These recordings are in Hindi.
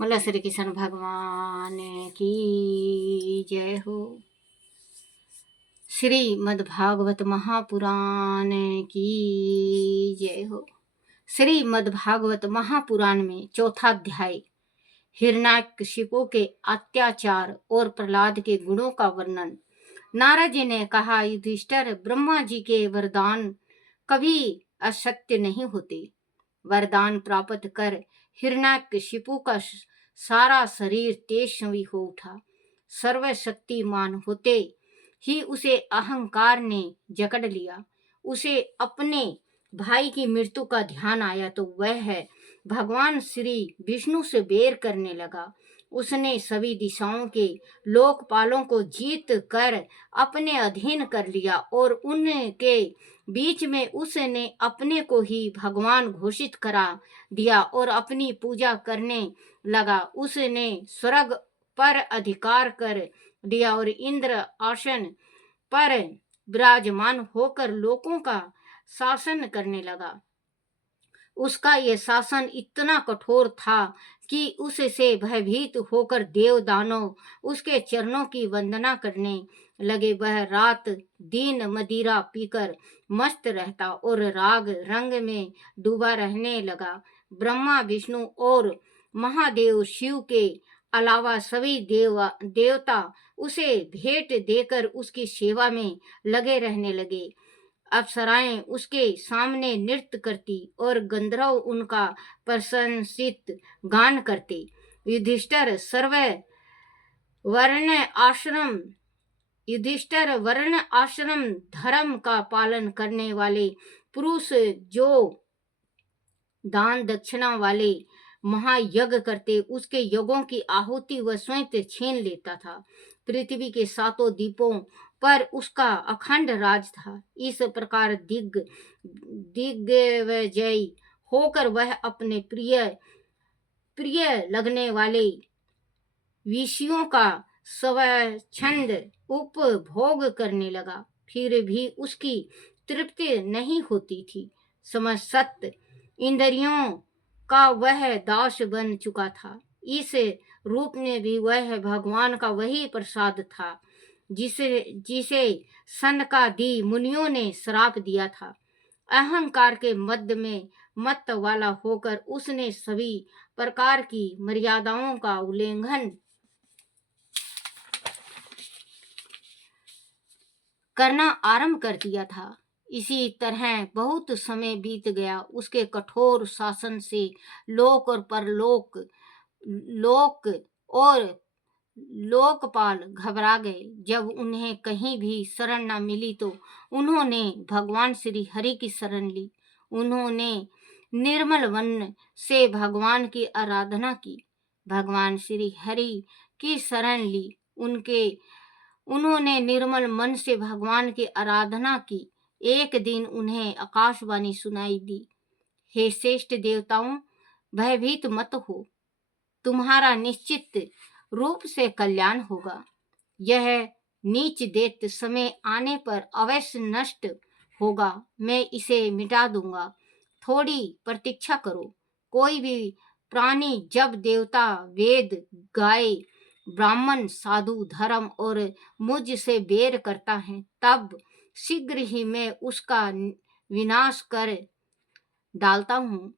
बोला श्री कृष्ण भगवान की जय हो। श्रीमद्भागवत महापुराण की जय हो। श्रीमद्भागवत महापुराण में चौथा अध्याय हिरण्याकशिपु के अत्याचार और प्रहलाद के गुणों का वर्णन। नारद जी ने कहा, युधिष्ठिर, ब्रह्मा जी के वरदान कभी असत्य नहीं होते। वरदान प्राप्त कर हिरण्याकशिपु का सारा शरीर तेजस्वी हो उठा। सर्वशक्तिमान होते ही उसे अहंकार ने जकड़ लिया। उसे अपने भाई की मृत्यु का ध्यान आया तो वह भगवान श्री विष्णु से बैर करने लगा। उसने सभी दिशाओं के लोकपालों को जीत कर अपने अधीन कर लिया और उनके बीच में उसने अपने को ही भगवान घोषित करा दिया और अपनी पूजा करने लगा। उसने स्वर्ग पर अधिकार कर दिया और इंद्र आसन पर विराजमान होकर लोकों का शासन करने लगा। उसका यह शासन इतना कठोर था कि उससे भयभीत होकर देव दानव उसके चरणों की वंदना करने लगे। वह रात दिन मदिरा पीकर मस्त रहता और राग रंग में डूबा रहने लगा। ब्रह्मा विष्णु और महादेव शिव के अलावा सभी देवता उसे भेंट देकर उसकी सेवा में लगे रहने लगे। अप्सराएं उसके सामने नृत्य करती और गंधर्व उनका प्रशंसित गान करते। युधिष्ठिर वर्ण आश्रम धर्म का पालन करने वाले पुरुष जो दान दक्षिणा वाले महायज्ञ करते, उसके यज्ञों की आहुति वह स्वयं छीन लेता था। पृथ्वी के सातों द्वीपों पर उसका अखंड राज था। इस प्रकार दिग्विजयी होकर वह अपने प्रिय लगने वाले विषयों का स्वच्छंद उपभोग करने लगा। फिर भी उसकी तृप्ति नहीं होती थी। समस्त इंद्रियों का वह दास बन चुका था। इस रूप में भी वह भगवान का वही प्रसाद था जिसे सनकादि मुनियों ने श्राप दिया था। अहंकार के मध्य में मत वाला होकर उसने सभी प्रकार की मर्यादाओं का उल्लंघन करना आरंभ कर दिया था। इसी तरह बहुत समय बीत गया। उसके कठोर शासन से लोक और परलोक और लोकपाल घबरा गए। जब उन्हें कहीं भी शरण न मिली तो उन्होंने भगवान श्री हरि की शरण ली। उन्होंने निर्मल मन से भगवान की आराधना की। भगवान श्री हरि की शरण ली। उन्होंने निर्मल मन से भगवान की आराधना की। एक दिन उन्हें आकाशवाणी सुनाई दी, हे श्रेष्ठ देवताओं, भयभीत मत हो, तुम्हारा निश्चित रूप से कल्याण होगा। यह नीच दैत्य समय आने पर अवश्य नष्ट होगा। मैं इसे मिटा दूंगा। थोड़ी प्रतीक्षा करो। कोई भी प्राणी जब देवता वेद गाय ब्राह्मण साधु धर्म और मुझ से बैर करता है, तब शीघ्र ही मैं उसका विनाश कर डालता हूँ।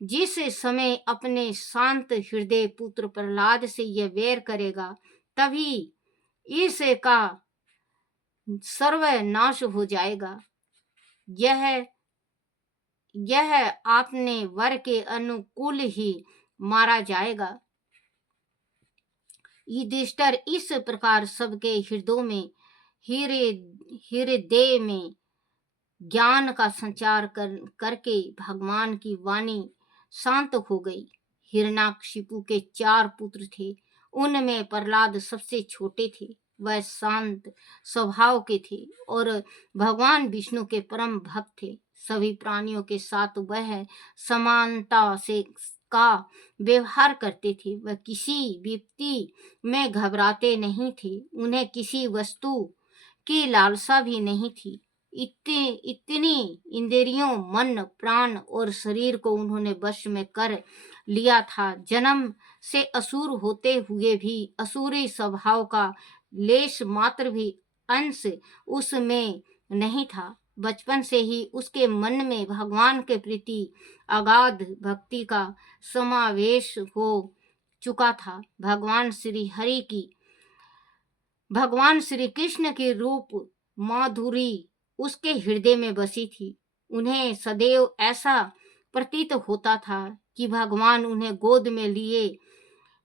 जिस समय अपने शांत हृदय पुत्र प्रहलाद से यह वैर करेगा, तभी इसका सर्वनाश हो जाएगा। यह आपने वर के अनुकूल ही मारा जाएगा। युधिष्ठिर इस प्रकार सबके हृदय में ज्ञान का संचार करके भगवान की वाणी शांत हो गई। हिरण्याकशिपु के 4 पुत्र थे। उनमें प्रहलाद सबसे छोटे थे। वह शांत स्वभाव के थे और भगवान विष्णु के परम भक्त थे। सभी प्राणियों के साथ वह समानता से का व्यवहार करते थे। वह किसी विपत्ति में घबराते नहीं थे। उन्हें किसी वस्तु की लालसा भी नहीं थी। इतनी इंद्रियों, मन, प्राण और शरीर को उन्होंने वश में कर लिया था। जन्म से असुर होते हुए भी असुरी स्वभाव का लेश मात्र भी अंश उसमें नहीं था। बचपन से ही उसके मन में भगवान के प्रति अगाध भक्ति का समावेश हो चुका था। भगवान श्री कृष्ण की रूप माधुरी उसके हृदय में बसी थी। उन्हें सदैव ऐसा प्रतीत होता था कि भगवान उन्हें गोद में लिए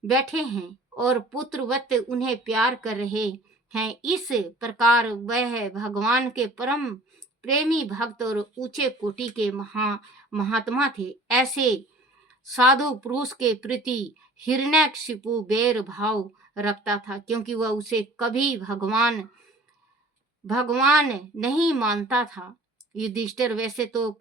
बैठे हैं और पुत्रवत उन्हें प्यार कर रहे हैं। इस प्रकार वह भगवान के परम प्रेमी भक्त और ऊंचे कोटि के महात्मा थे। ऐसे साधु पुरुष के प्रति हिरण्यकशिपु बैर भाव रखता था, क्योंकि वह उसे कभी भगवान नहीं मानता था। युधिष्ठिर वैसे तो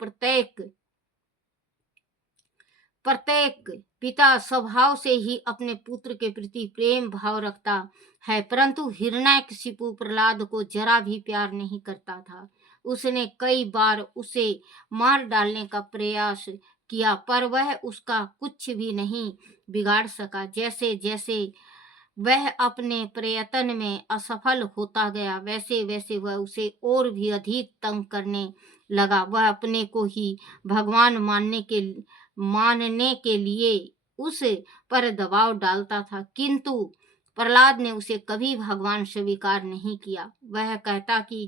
प्रत्येक पिता स्वभाव से ही अपने पुत्र के प्रति प्रेम भाव रखता है, परंतु हिरण्यकशिपु प्रहलाद को जरा भी प्यार नहीं करता था। उसने कई बार उसे मार डालने का प्रयास किया, पर वह उसका कुछ भी नहीं बिगाड़ सका। जैसे जैसे वह अपने प्रयत्न में असफल होता गया, वैसे वैसे वह उसे और भी अधिक तंग करने लगा। वह अपने को ही भगवान मानने के लिए उस पर दबाव डालता था, किंतु प्रहलाद ने उसे कभी भगवान स्वीकार नहीं किया। वह कहता कि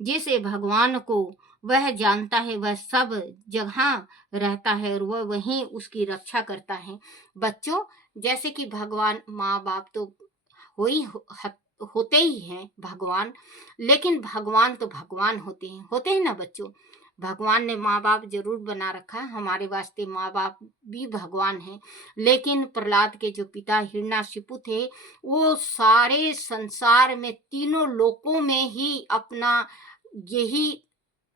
जिसे भगवान को वह जानता है वह सब जगह रहता है और वह वहीं उसकी रक्षा करता है। बच्चों, जैसे कि भगवान माँ बाप तो होते ही हैं भगवान, लेकिन भगवान तो भगवान होते हैं ना बच्चों। भगवान ने माँ बाप जरूर बना रखा है, हमारे वास्ते माँ बाप भी भगवान हैं। लेकिन प्रहलाद के जो पिता हिरण्यकशिपु थे, वो सारे संसार में तीनों लोकों में ही अपना यही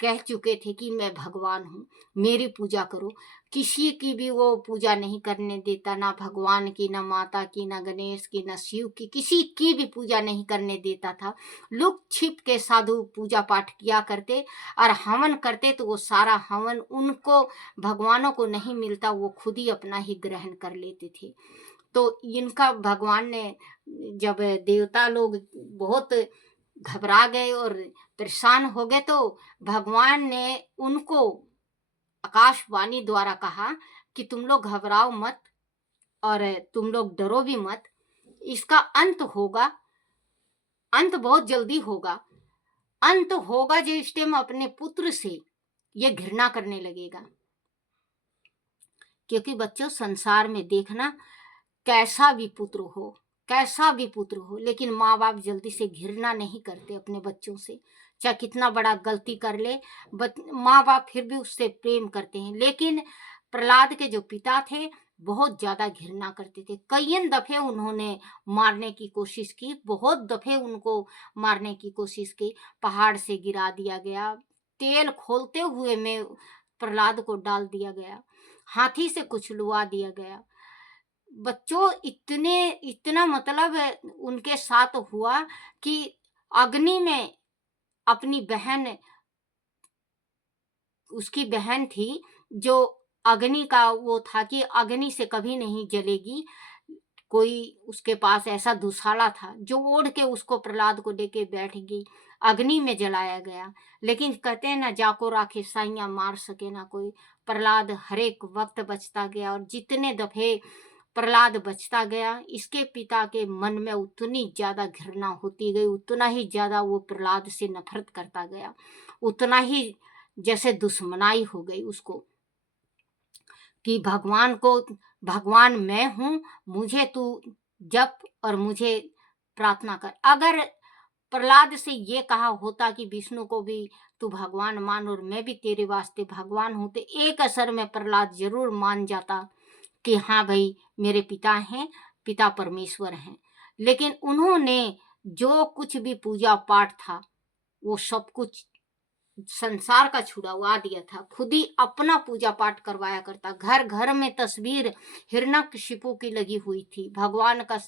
कह चुके थे कि मैं भगवान हूँ, मेरी पूजा करो। किसी की भी वो पूजा नहीं करने देता, ना भगवान की, ना माता की, ना गणेश की, ना शिव की, किसी की भी पूजा नहीं करने देता था। लुक छिप के साधु पूजा पाठ किया करते और हवन करते, तो वो सारा हवन उनको भगवानों को नहीं मिलता, वो खुद ही अपना ही ग्रहण कर लेते थे। तो इनका भगवान ने, जब देवता लोग बहुत घबरा गए और परेशान हो गए, तो भगवान ने उनको आकाशवाणी द्वारा कहा कि तुम लोग घबराओ मत और तुम लोग डरो भी मत। इसका अंत होगा, अंत बहुत जल्दी होगा। अंत होगा जो इस टाइम अपने पुत्र से ये घृणा करने लगेगा। क्योंकि बच्चों, संसार में देखना, कैसा भी पुत्र हो, लेकिन माँ बाप जल्दी से घृणा नहीं करते अपने बच्चों से। चाहे कितना बड़ा गलती कर ले, माँ बाप फिर भी उससे प्रेम करते हैं। लेकिन प्रहलाद के जो पिता थे, बहुत ज्यादा घृणा करते थे। कई दफे उन्होंने मारने की कोशिश की, बहुत दफे उनको मारने की कोशिश की। पहाड़ से गिरा दिया गया, तेल खोलते हुए में प्रहलाद को डाल दिया गया, हाथी से कुचलवा दिया गया। बच्चों, इतना मतलब उनके साथ हुआ कि अग्नि में अपनी बहन, उसकी बहन थी, जो अग्नि का वो था कि अग्नि से कभी नहीं जलेगी। कोई उसके पास ऐसा दुशाला था जो ओढ़ के उसको प्रहलाद को लेके बैठ गई, अग्नि में जलाया गया। लेकिन कहते हैं ना, जाको राखे साइयां मार सके ना कोई। प्रहलाद हर एक वक्त बचता गया, और जितने दफे प्रहलाद बचता गया, इसके पिता के मन में उतनी ज्यादा घृणा होती गई, उतना ही ज्यादा वो प्रहलाद से नफरत करता गया, उतना ही जैसे दुश्मनाई हो गई उसको कि भगवान मैं हूँ, मुझे तू जप और मुझे प्रार्थना कर। अगर प्रहलाद से ये कहा होता कि विष्णु को भी तू भगवान मान और मैं भी तेरे वास्ते भगवान हूँ, तो एक असर में प्रहलाद जरूर मान जाता कि हाँ भाई, मेरे पिता हैं, पिता परमेश्वर हैं। लेकिन उन्होंने जो कुछ भी पूजा पाठ था, वो सब कुछ संसार का छुड़वा दिया था। खुद ही अपना पूजा पाठ करवाया करता। घर घर में तस्वीर हिरण्यकशिपु की लगी हुई थी। भगवान का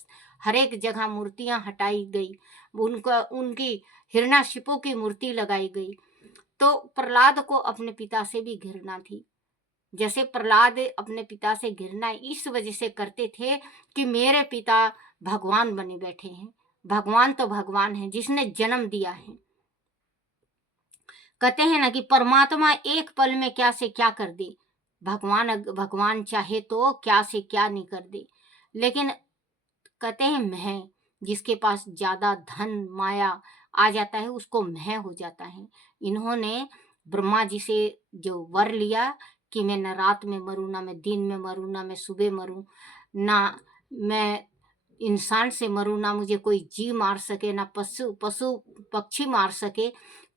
हर एक जगह मूर्तियां हटाई गई, उनकी हिरण्यकशिपु की मूर्ति लगाई गई। तो प्रहलाद को अपने पिता से भी घृणा थी। जैसे प्रहलाद अपने पिता से घृणा इस वजह से करते थे कि मेरे पिता भगवान बने बैठे हैं। भगवान तो भगवान है जिसने जन्म दिया है। कहते हैं ना कि परमात्मा एक पल में क्या से क्या कर दे, भगवान चाहे तो क्या से क्या नहीं कर दे। लेकिन कहते हैं मैं, जिसके पास ज्यादा धन माया आ जाता है उसको मैं हो जाता है। इन्होंने ब्रह्मा जी से जो वर लिया कि मैं न रात में मरूं, ना मैं दिन में मरूं, ना मैं सुबह मरूं, ना मैं इंसान से मरूं, ना मुझे कोई जीव मार सके, ना पशु पशु पक्षी मार सके,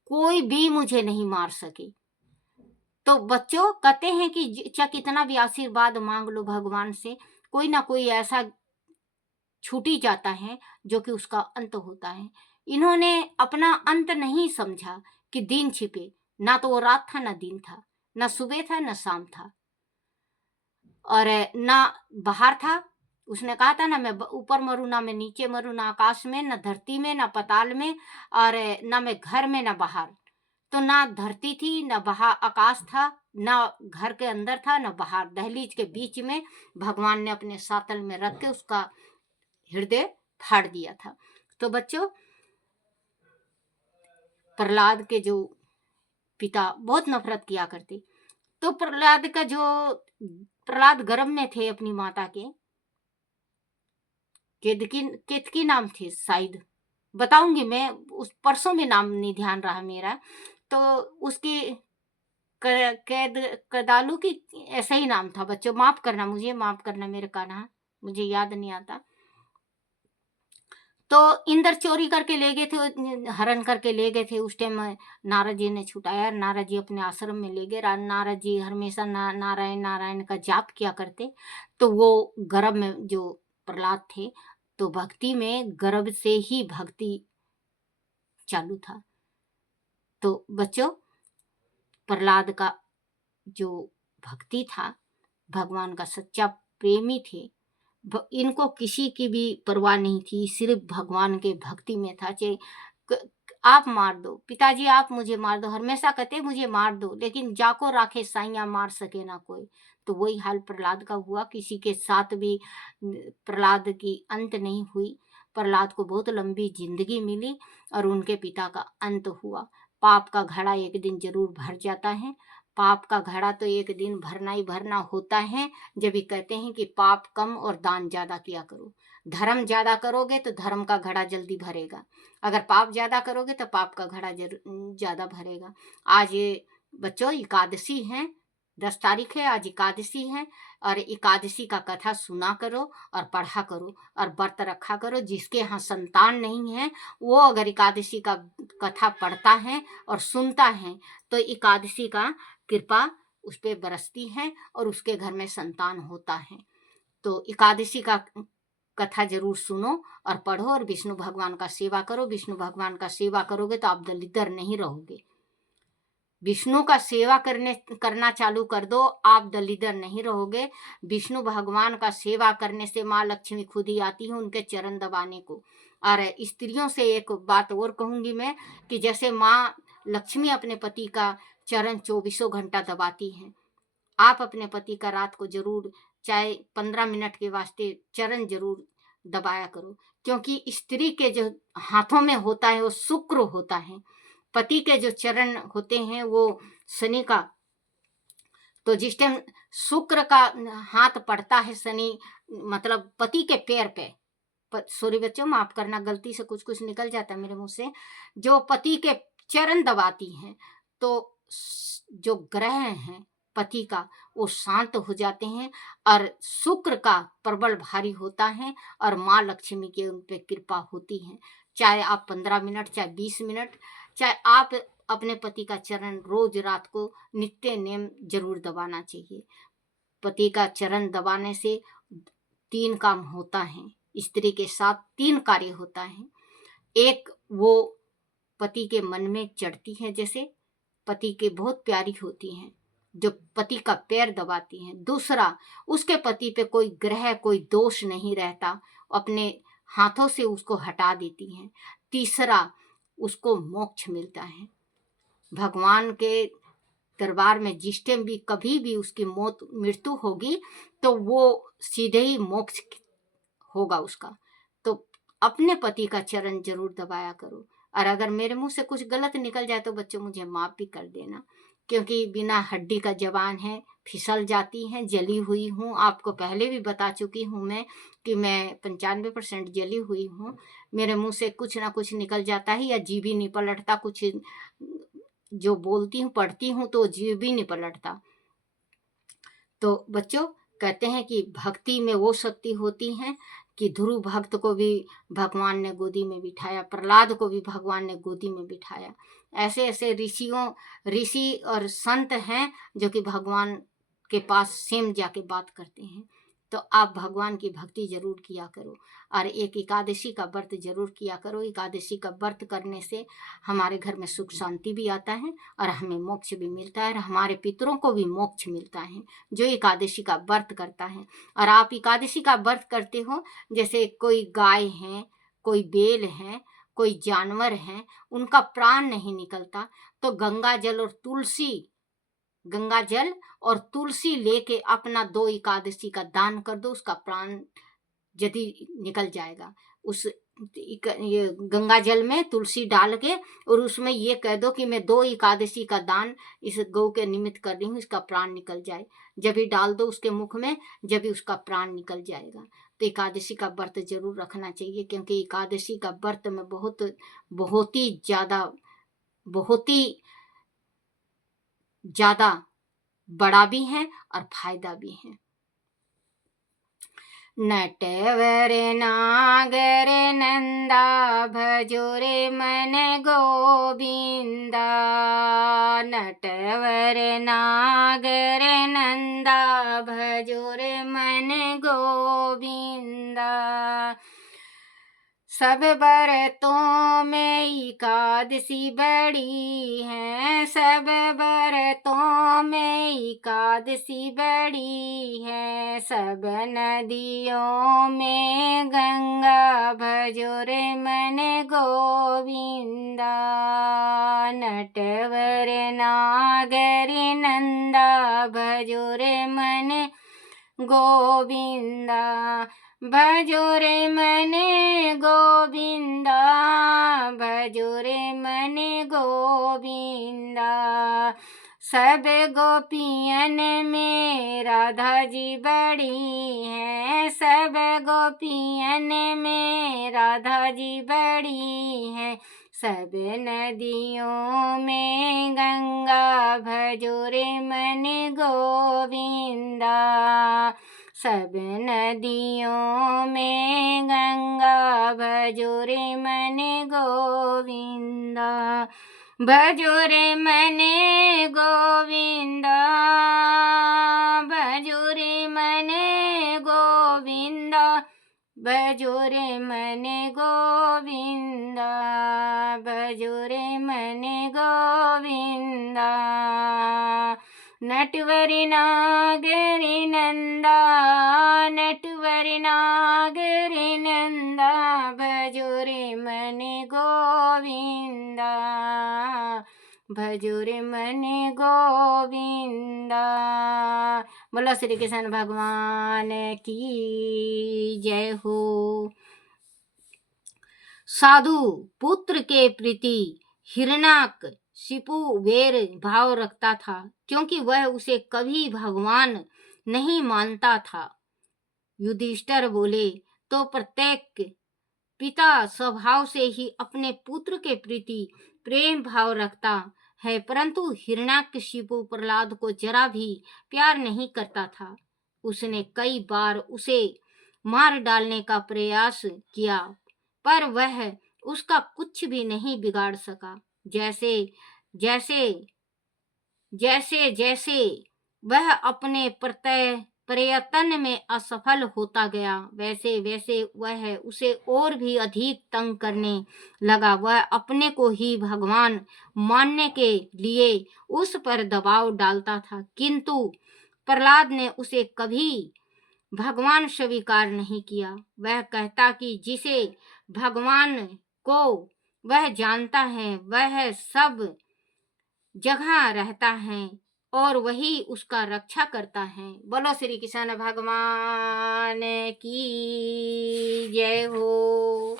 कोई भी मुझे नहीं मार सके। तो बच्चों कहते हैं कि चाहे कितना भी आशीर्वाद मांग लो भगवान से, कोई ना कोई ऐसा छूटी जाता है जो कि उसका अंत होता है। इन्होंने अपना अंत नहीं समझा कि दिन छिपे, ना तो वो रात था ना दिन था, ना सुबह था ना शाम था, और ना बाहर था। उसने कहा था ना मैं ऊपर मरूं, ना मैं नीचे मरूं, ना आकाश में ना धरती में ना पाताल में, और ना मैं घर में ना बाहर। तो ना धरती थी ना बाहर आकाश था, ना घर के अंदर था ना बाहर, दहलीज के बीच में भगवान ने अपने सातल में रख के उसका हृदय फाड़ दिया था। तो बच्चों प्रहलाद के जो पिता बहुत नफरत किया करते, तो प्रहलाद गर्भ में थे अपनी माता के, केतकी केतकी नाम थे शायद, बताऊंगी मैं, उस परसों में नाम नहीं ध्यान रहा मेरा। तो उसकी कैद कदालू की ऐसा ही नाम था बच्चों, माफ करना, मुझे माफ करना मेरे कान्हा, मुझे याद नहीं आता। तो इंद्र चोरी करके ले गए थे, हरण करके ले गए थे। उस टाइम नारद जी ने छुटाया, नारद जी अपने आश्रम में ले गए। नारद जी हमेशा नारायण नारायण का जाप किया करते। तो वो गर्भ में जो प्रहलाद थे, तो भक्ति में गर्भ से ही भक्ति चालू था। तो बच्चों प्रहलाद का जो भक्ति था, भगवान का सच्चा प्रेमी थे। इनको किसी की भी परवाह नहीं थी, सिर्फ भगवान के भक्ति में था। चाहे आप मार दो पिताजी, आप मुझे मार दो, हमेशा कहते मुझे मार दो, लेकिन जाको राखे साइया मार सके ना कोई। तो वही हाल प्रहलाद का हुआ, किसी के साथ भी प्रहलाद की अंत नहीं हुई। प्रहलाद को बहुत लंबी जिंदगी मिली और उनके पिता का अंत हुआ। पाप का घड़ा एक दिन जरूर भर जाता है। पाप का घड़ा तो एक दिन भरना ही भरना होता है। जब ये कहते हैं कि पाप कम और दान ज्यादा किया करो, धर्म ज्यादा करोगे तो धर्म का घड़ा जल्दी भरेगा, अगर पाप ज्यादा करोगे तो पाप का घड़ा ज्यादा भरेगा। आज ये बच्चों एकादशी है, 10 तारीख है, आज एकादशी है, और एकादशी का कथा सुना करो और पढ़ा करो और व्रत रखा करो। जिसके यहाँ संतान नहीं है वो अगर एकादशी का कथा पढ़ता है और सुनता है तो एकादशी का कृपा उस पर बरसती है और उसके घर में संतान होता है। तो एकादशी का कथा जरूर सुनो और पढ़ो और विष्णु भगवान का सेवा करो। विष्णु भगवान का सेवा करोगे तो आप दलिद्र नहीं रहोगे। विष्णु का सेवा करना चालू कर दो, आप दलिद्र नहीं रहोगे। विष्णु भगवान का सेवा करने से माँ लक्ष्मी खुद ही आती है उनके चरण दबाने को। और स्त्रियों से एक बात और कहूंगी मैं कि जैसे माँ लक्ष्मी अपने पति का चरण 24 घंटा दबाती हैं, आप अपने पति का रात को जरूर चाहे 15 मिनट के वास्ते चरण जरूर दबाया करो, क्योंकि स्त्री के जो हाथों में होता है वो शुक्र होता है, पति के जो चरण होते हैं वो शनि का। तो जिस टाइम शुक्र का हाथ पड़ता है शनि मतलब पति के पैर पे, सॉरी बच्चों माफ करना, गलती से कुछ कुछ निकल जाता है मेरे मुंह से, जो पति के चरण दबाती हैं तो जो ग्रह हैं पति का वो शांत हो जाते हैं और शुक्र का प्रबल भारी होता है और माँ लक्ष्मी की उन पे कृपा होती है। चाहे आप 15 मिनट चाहे 20 मिनट, चाहे आप अपने पति का चरण रोज रात को नित्य नेम जरूर दबाना चाहिए। पति का चरण दबाने से 3 काम होता है, स्त्री के साथ 3 कार्य होता है। एक, वो पति के मन में चढ़ती है, जैसे पति के बहुत प्यारी होती हैं जो पति का पैर दबाती हैं। दूसरा, उसके पति पे कोई ग्रह कोई दोष नहीं रहता, अपने हाथों से उसको हटा देती हैं। तीसरा, उसको मोक्ष मिलता है। भगवान के दरबार में जिस टाइम भी कभी भी उसकी मृत्यु होगी तो वो सीधे ही मोक्ष होगा उसका। तो अपने पति का चरण जरूर दबाया करो। और अगर मेरे मुंह से कुछ गलत निकल जाए तो बच्चों मुझे माफ भी कर देना, क्योंकि बिना हड्डी का जवान है, फिसल जाती हैं, जली हुई हूँ। आपको पहले भी बता चुकी हूँ मैं कि मैं 95% जली हुई हूँ। मेरे मुंह से कुछ ना कुछ निकल जाता है या जीभ ही नहीं पलटता, कुछ जो बोलती हूँ पढ़ती हूँ तो जीभ भी नहीं पलटता। तो बच्चों कहते हैं कि भक्ति में वो शक्ति होती है कि ध्रुव भक्त को भी भगवान ने गोदी में बिठाया, प्रहलाद को भी भगवान ने गोदी में बिठाया। ऐसे ऐसे ऋषि और संत हैं जो कि भगवान के पास सेम जाके बात करते हैं। तो आप भगवान की भक्ति जरूर किया करो और एक एकादशी का व्रत जरूर किया करो। एकादशी का व्रत करने से हमारे घर में सुख शांति भी आता है और हमें मोक्ष भी मिलता है और हमारे पितरों को भी मोक्ष मिलता है जो एकादशी का व्रत करता है। और आप एकादशी का व्रत करते हो, जैसे कोई गाय है, कोई बेल है, कोई जानवर है, उनका प्राण नहीं निकलता तो गंगा जल और तुलसी लेके अपना 2 एकादशी का दान कर दो, उसका प्राण यदि निकल जाएगा। उस ये गंगा जल में तुलसी डाल के और उसमें ये कह दो कि मैं 2 एकादशी का दान इस गौ के निमित्त कर रही हूँ, इसका प्राण निकल जाए। जब ही डाल दो उसके मुख में, जब ही उसका प्राण निकल जाएगा। तो एकादशी का व्रत जरूर रखना चाहिए, क्योंकि एकादशी का व्रत में बहुत ही ज्यादा बड़ा भी है और फायदा भी है। नटवर नागर नंदा भजो रे मन गोविंदा। नटवर नागर नंदा भजो रे मन गोविंदा। सब व्रतों में एकादशी बड़ी है, सब व्रतों में एकादशी बड़ी है। सब नदियों में गंगा भजो रे मन गोविंदा। नटवर नागरी नंदा भजो रे मन गोविंदा। भजो रे मने गोविंदा, भजो रे मने गोविंदा। सब गोपियन में राधा जी बड़ी हैं, सब गोपियन में राधा जी बड़ी हैं। सब नदियों में गंगा भजो रे मन गोविंदा। सब नदियों में गंगा भजो रे मन गोविंदा। भजो रे मन गोविंदा, भजो रे मन गोविंदा। भजो रे मन गोविंदा, भजो रे मन गोविंदा। नटवरी नागरी नंदा, नटवरी नागरी नंदा। भजो रे मन गोविंदा, भजो रे मन गोविंदा। बोलो श्री कृष्ण भगवान की जय हो। साधु पुत्र के प्रति हिरण्याकशिपु वैर भाव रखता था, क्योंकि वह उसे कभी भगवान नहीं मानता था। युधिष्ठिर बोले, तो प्रत्येक पिता स्वभाव से ही अपने पुत्र के प्रति प्रेम भाव रखता है, परंतु हिरण्याकशिपु प्रहलाद को जरा भी प्यार नहीं करता था। उसने कई बार उसे मार डालने का प्रयास किया, पर वह उसका कुछ भी नहीं बिगाड़ सका। जैसे जैसे वह अपने प्रयत्न में असफल होता गया, वैसे वैसे वह उसे और भी अधिक तंग करने लगा। वह अपने को ही भगवान मानने के लिए उस पर दबाव डालता था, किंतु प्रहलाद ने उसे कभी भगवान स्वीकार नहीं किया। वह कहता कि जिसे भगवान को वह जानता है वह सब जगह रहता है, और वही उसका रक्षा करता है। बोलो श्री कृष्ण भगवान की जय हो।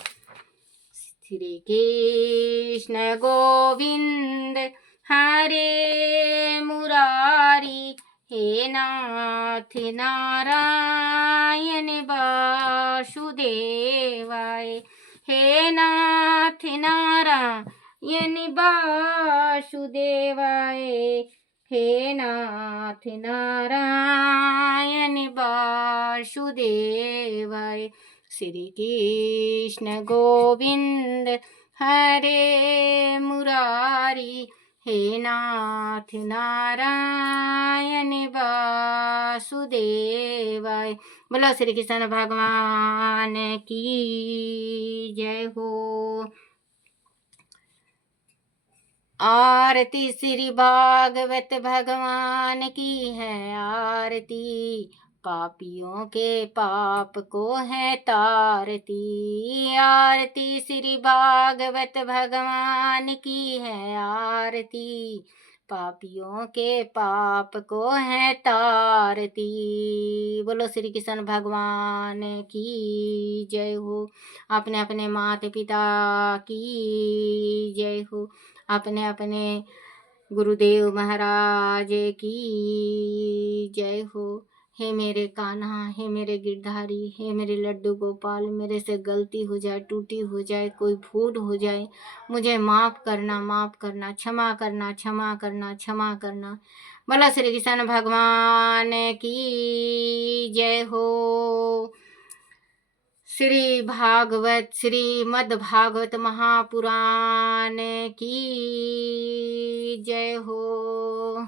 श्री कृष्ण गोविंद हरे मुरारी, हे नाथ नारायण वासुदेवाय, हे नाथ नारायण वासुदेवाय, हे नाथ नारायण वासुदेवाय। श्री कृष्ण गोविंद हरे मुरारी, हे नाथ नारायण वासुदेवाय। बोलो श्री कृष्ण भगवान की जय हो। आरती श्री भागवत भगवान की है आरती, पापियों के पाप को है तारती। आरती श्री भागवत भगवान की है आरती, पापियों के पाप को है तारती। बोलो श्री कृष्ण भगवान की जय हो। अपने अपने माता पिता की जय हो। अपने अपने गुरुदेव महाराज की जय हो। हे मेरे कान्हा, हे मेरे गिरधारी, हे मेरे लड्डू गोपाल, मेरे से गलती हो जाए, टूटी हो जाए, कोई भूल हो जाए, मुझे माफ़ करना, माफ़ करना, क्षमा करना, क्षमा करना, क्षमा करना। बोलो श्री कृष्ण भगवान की जय हो। श्री भागवत श्रीमद् भागवत महापुराण की जय हो।